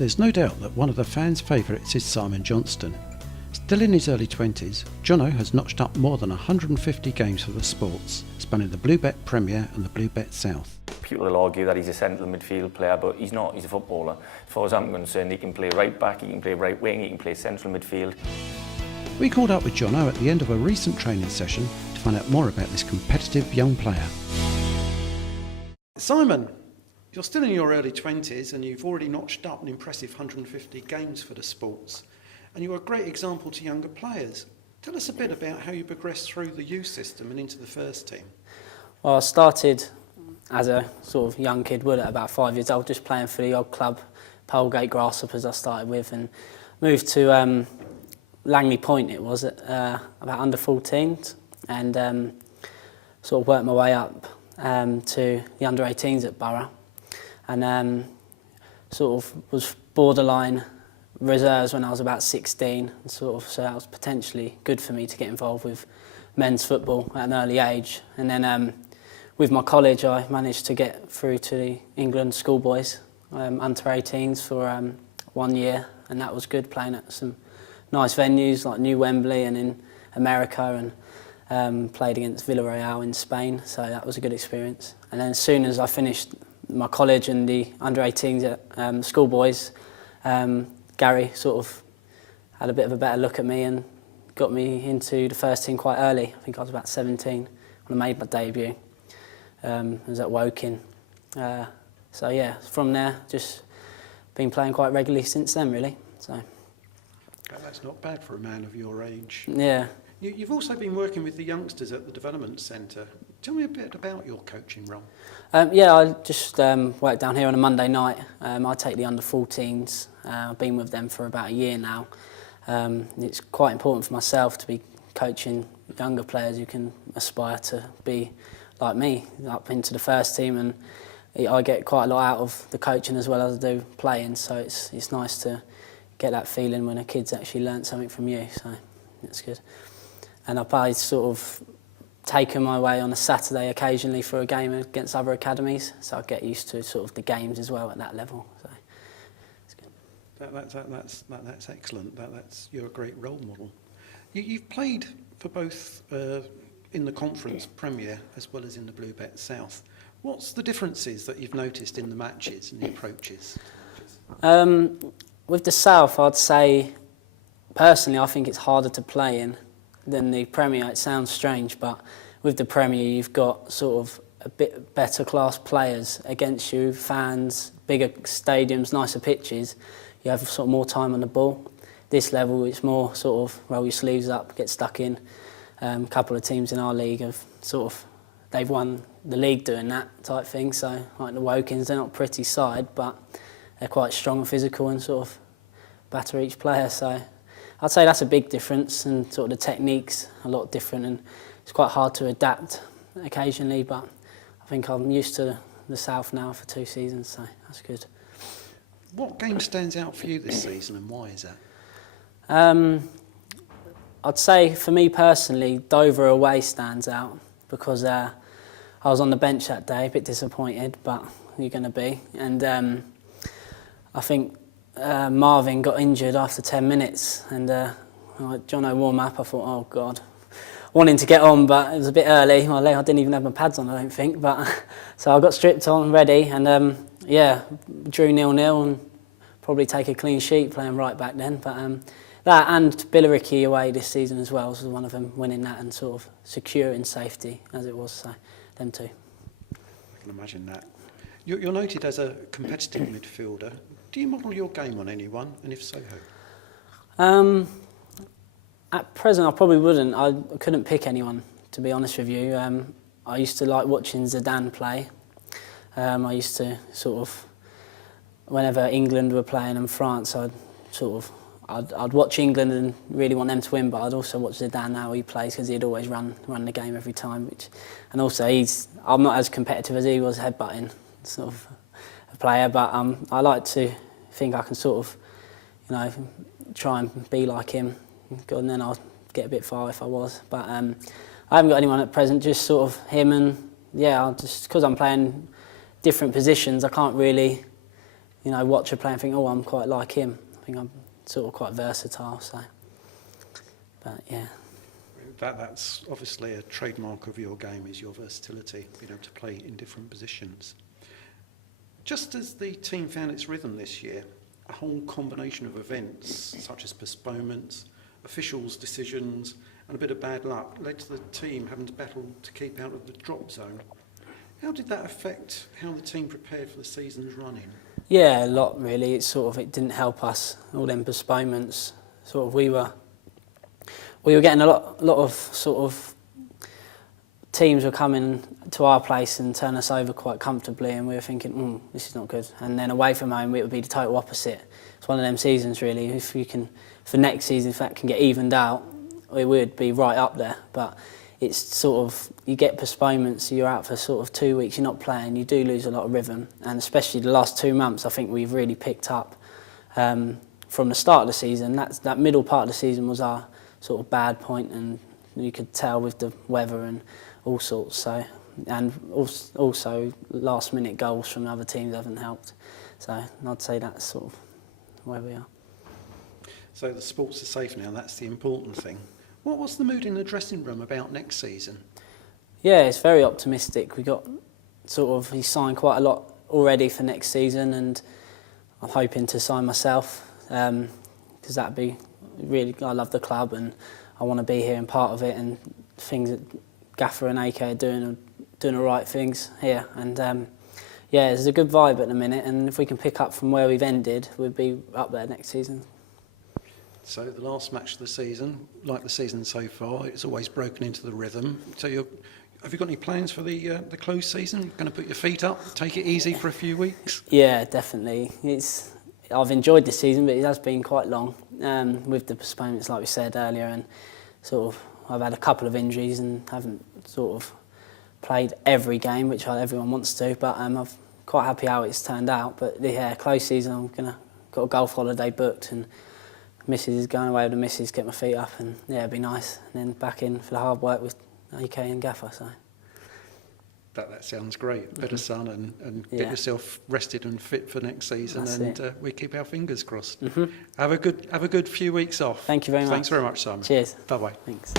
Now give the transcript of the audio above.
There's no doubt that one of the fans' favourites is Simon Johnston. Still in his early 20s, Jono has notched up more than 150 games for the Sports, spanning the Bluebet Premier and the Bluebet South. People will argue that he's a central midfield player, but he's not. He's a footballer. As far as I'm concerned, he can play right back, he can play right wing, he can play central midfield. We caught up with Jono at the end of a recent training session to find out more about this competitive young player. Simon, you're still in your early 20s and you've already notched up an impressive 150 games for the Sports. And you're a great example to younger players. Tell us a bit about how you progressed through the youth system and into the first team. Well, I started as a sort of young kid would at about 5 years old, just playing for the odd club, Polegate Grasshoppers I started with, and moved to Langley Point it was, at about under 14s, and sort of worked my way up to the under 18s at Borough, and sort of was borderline reserves when I was about 16, and sort of, so that was potentially good for me to get involved with men's football at an early age. And then with my college I managed to get through to the England schoolboys under 18s for 1 year, and that was good, playing at some nice venues like New Wembley and in America, and played against Villarreal in Spain, so that was a good experience. And then as soon as I finished my college and the under 18s at schoolboys, Gary sort of had a bit of a better look at me and got me into the first team quite early. I think I was about 17 when I made my debut. I was at Woking. So yeah, from there, just been playing quite regularly since then, really. So. That's not bad for a man of your age. Yeah. You've also been working with the youngsters at the Development Centre. Tell me a bit about your coaching role. Yeah, I just work down here on a Monday night. I take the under 14s. I've been with them for about a year now. It's quite important for myself to be coaching younger players who can aspire to be like me, up into the first team, and I get quite a lot out of the coaching as well as I do playing, so it's nice to get that feeling when a kid's actually learnt something from you, so it's good. And I've probably sort of taken my way on a Saturday occasionally for a game against other academies, so I get used to sort of the games as well at that level. So it's good. That's excellent. You're a great role model. You've played for both in the Conference Premier as well as in the Bluebet South. What's the differences that you've noticed in the matches and the approaches? With the South, I'd say personally I think it's harder to play in than the Premier. It sounds strange, but with the Premier you've got sort of a bit better class players against you, fans, bigger stadiums, nicer pitches. You have sort of more time on the ball. This level it's more sort of roll your sleeves up, get stuck in. A couple of teams in our league have sort of, they've won the league doing that type thing, so like the Wokings, they're not a pretty side, but they're quite strong and physical and sort of batter each player, so I'd say that's a big difference, and sort of the technique's a lot different, and it's quite hard to adapt occasionally, but I think I'm used to the South now for 2 seasons, so that's good. What game stands out for you this season, and why is that? I'd say for me personally, Dover away stands out, because I was on the bench that day, a bit disappointed, but you're going to be, and I think Marvin got injured after 10 minutes, and Jono warm up, I thought, oh God, wanting to get on, but it was a bit early. I didn't even have my pads on, I don't think, but so I got stripped on, ready, and yeah, drew 0-0 and probably take a clean sheet playing right back then, but that and Billericay away this season as well was one of them, winning that and sort of securing safety as it was, so them two. I can imagine that. You're noted as a competitive midfielder. Do you model your game on anyone, and if so, who? At present, I probably wouldn't. I couldn't pick anyone, to be honest with you. I used to like watching Zidane play. I used to sort of, whenever England were playing and France, I'd watch England and really want them to win, but I'd also watch Zidane how he plays, because he'd always run the game every time. And also, I'm not as competitive as he was headbutting sort of a player, but I like to think I can sort of, try and be like him, and then I'll get a bit far if I was. But I haven't got anyone at present, just sort of him, and yeah, because I'm playing different positions, I can't really you know, watch a player and think, oh, I'm quite like him. I think I'm sort of quite versatile, so, but yeah. That's obviously a trademark of your game, is your versatility, being able to play in different positions. Just as the team found its rhythm this year, a whole combination of events, such as postponements, officials' decisions, and a bit of bad luck, led to the team having to battle to keep out of the drop zone. How did that affect how the team prepared for the season's running? Yeah, a lot really. It didn't help us. All them postponements. We were getting a lot of sort of teams were coming to our place and turn us over quite comfortably, and we were thinking, this is not good. And then away from home, it would be the total opposite. It's one of them seasons really. If you can, for next season, if that can get evened out, we would be right up there. But it's sort of, you get postponements, you're out for sort of 2 weeks, you're not playing, you do lose a lot of rhythm. And especially the last 2 months, I think we've really picked up from the start of the season. That middle part of the season was our sort of bad point, and you could tell with the weather and all sorts. So, and also last minute goals from other teams haven't helped. So I'd say that's sort of where we are. So the sports are safe now, that's the important thing. What was the mood in the dressing room about next season? Yeah, it's very optimistic. We got he signed quite a lot already for next season, and I'm hoping to sign myself, because that'd be really, I love the club and I want to be here and part of it, and things that Gaffer and AK are doing the right things here. And yeah, there's a good vibe at the minute, and if we can pick up from where we've ended, we'll be up there next season. So the last match of the season, like the season so far, it's always broken into the rhythm. So have you got any plans for the close season? You're going to put your feet up, take it easy for a few weeks? Yeah, definitely. I've enjoyed this season, but it has been quite long with the postponements, like we said earlier, and I've had a couple of injuries and haven't played every game, which everyone wants to. But I'm quite happy how it's turned out. But yeah, close season, got a golf holiday booked, and Missus is going away with the missus, get my feet up, and yeah, it'd be nice. And then back in for the hard work with AK and Gaffer. So That sounds great. Better sun and Yeah. get yourself rested and fit for next season. That's and we keep our fingers crossed. Mm-hmm. Have a good few weeks off. Thank you very much. Thanks very much, Simon. Cheers. Bye bye. Thanks.